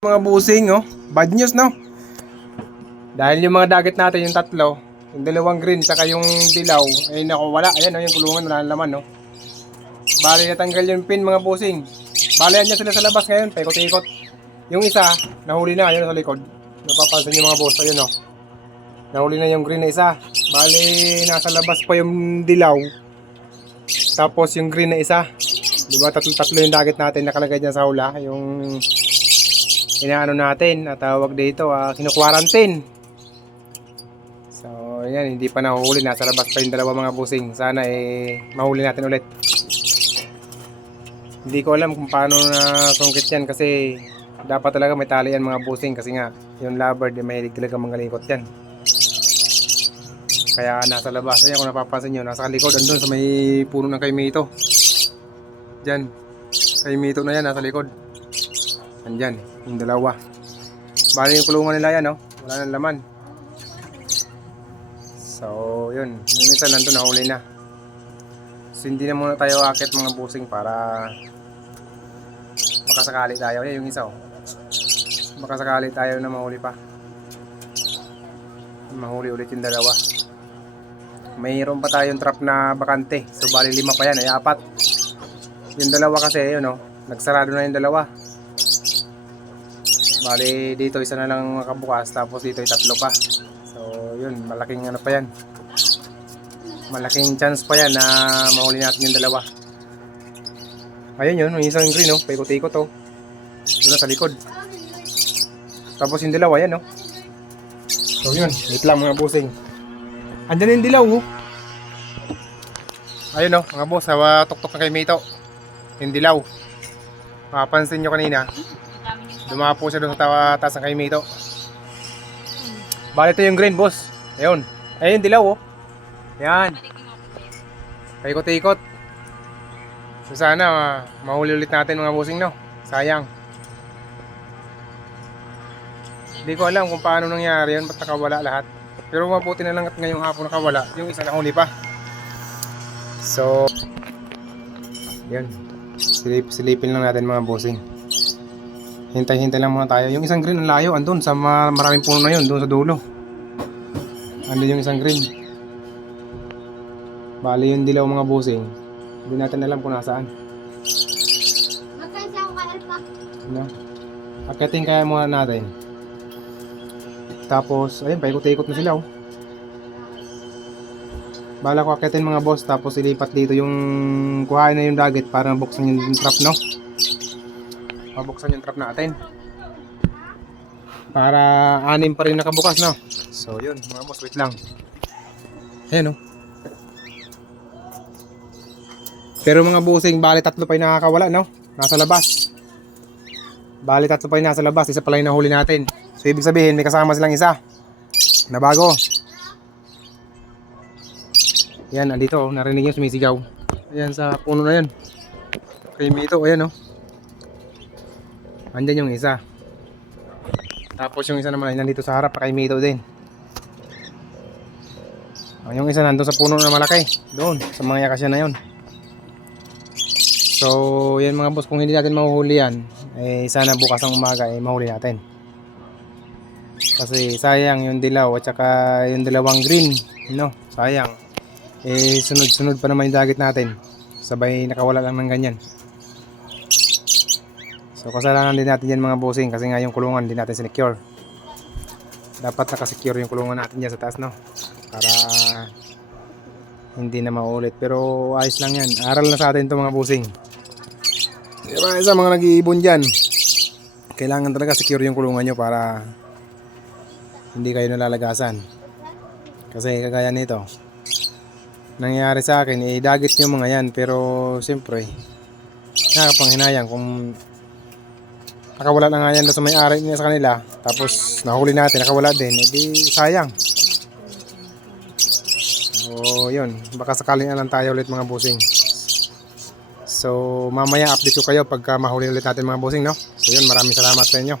Mga busing, oh. Bad news, no? Dahil yung mga dagat natin, yung tatlo, yung dalawang green, saka yung dilaw, ay naku, wala. Ayan, oh, yung kulungan, wala nang laman, no? Bali, natanggal yung pin, mga busing. Bali, yan sila sa labas ngayon, paikot-ikot. Yung isa, nahuli na, yun sa likod. Napapansin yung mga boss, ayun, oh. Nahuli na yung green na isa. Bali, nasa labas pa yung dilaw. Tapos yung green na isa. Diba, tatlo yung dagat natin nakalagay dyan sa hula. Yung inaano natin, tawag dito, kinu-quarantine. So, yan, hindi pa nahuhuli, nasa labas pa yung dalawa mga busing. Sana mahuli natin ulit. Hindi ko alam kung paano na sungkit yan kasi dapat talaga may tali yan mga busing kasi nga yung lovebird may talaga mangalikot yan. Kaya nasa labas. Ayan, kung napapansin nyo, nasa likod andun sa may puno ng kaimito. Diyan, kaimito na yan, nasa likod. Andyan, yung dalawa. Bali yung kulungan nila yan, no? Wala nang laman. So, yun. Yung isa nandun, nahuli na. So, hindi na muna tayo akit mga busing para makasakali tayo. Yan yung isa, oh. Makasakali tayo na mahuli pa. Mahuli ulit yung dalawa. Mayroon pa tayong trap na bakante. So, bali 5 pa yan, ay 4. Yung dalawa kasi, yun, no? Nagsarado na yung dalawa. Bali dito isa na lang makabukas, tapos dito ay 3 pa. So yun, malaking ano pa yan, malaking chance pa yan na mahuli natin yung dalawa. Ayun yun, yung isang green, oh, paikot-ikot, oh. Doon na sa likod. Tapos yung dalawa yan, oh. So yun, wait lang mga busing. Andyan yung dilaw, oh. Ayun, oh, mga boss, tuktok na kay Mito yung dilaw. Mapapansin nyo kanina, dumapo siya doon sa taas ng kaimito. Bali ito yung green, boss. Ayun. Ayun yung dilaw, oh. Yan. Paikot-ikot. So sana mahuli ulit natin mga bossing, no? Sayang. Hindi ko alam kung paano nangyari yun. Ba't nakawala lahat. Pero mabuti na lang at ngayong hapon nakawala. Yung isa nahuli pa. So yan. Silipin lang natin mga bossing. Hintay-hintay lang muna tayo. Yung isang green ang layo, andun sa maraming puno na yun, doon sa dulo. Andun yung isang green. Bali yung dilaw mga busing. Hindi natin alam kung nasaan. No? Akitin kaya muna natin. Tapos, ayun, paikot-ikot na sila, oh. Bala ko akitin mga boss, tapos ilipat dito yung kuhain na yung dagat para mabuksan yung trap, no? Mabuksan yung trap natin para 6 pa rin nakabukas, no? So yun mga boss, wait lang. Ayan, no? Pero mga busing, bali 3 pa yung nakakawala, no? Nasa labas. Bali 3 pa yung nasa labas, isa pala yung nahuli natin. So ibig sabihin may kasama silang isa na bago. Yan, andito, oh, narinig yung sumisigaw. Ayan sa puno na yan kay Mito, ayan, no? Andyan yung isa. Tapos yung isa naman ay nandito sa harap, kay Mito din. Yung isa nandun sa puno na malaki, doon sa mga yakasya na yun. So yan mga boss, kung hindi natin mahuhuli yan, sana bukas ng umaga mahuli natin. Kasi sayang yung dilaw at saka yung dalawang green, no? Sayang. Sunod-sunod pa naman yung dagat natin. Sabay nakawala lang ng ganyan. So kasalanan din natin yan mga bossing kasi nga yung kulungan din natin sinecure. Dapat nakasecure yung kulungan natin dyan sa taas, no? Para hindi na maulit. Pero ayos lang yan. Aral na sa atin ito mga bossing. Diba, sa mga nag-iibon dyan, kailangan talaga secure yung kulungan nyo para hindi kayo nalalagasan. Kasi kagaya nito, nangyari sa akin, dagit nyo mga yan. Pero siyempre, nakakapanghinayang kung nakawala na nga yan sa may-ari niya sa kanila, tapos nahuli natin, nakawala din, edi sayang. So yun, baka sakaling na lang tayo ulit mga bossing. So mamaya update ko kayo pagka mahuli ulit natin mga bossing, no? So yun, maraming salamat sa inyo.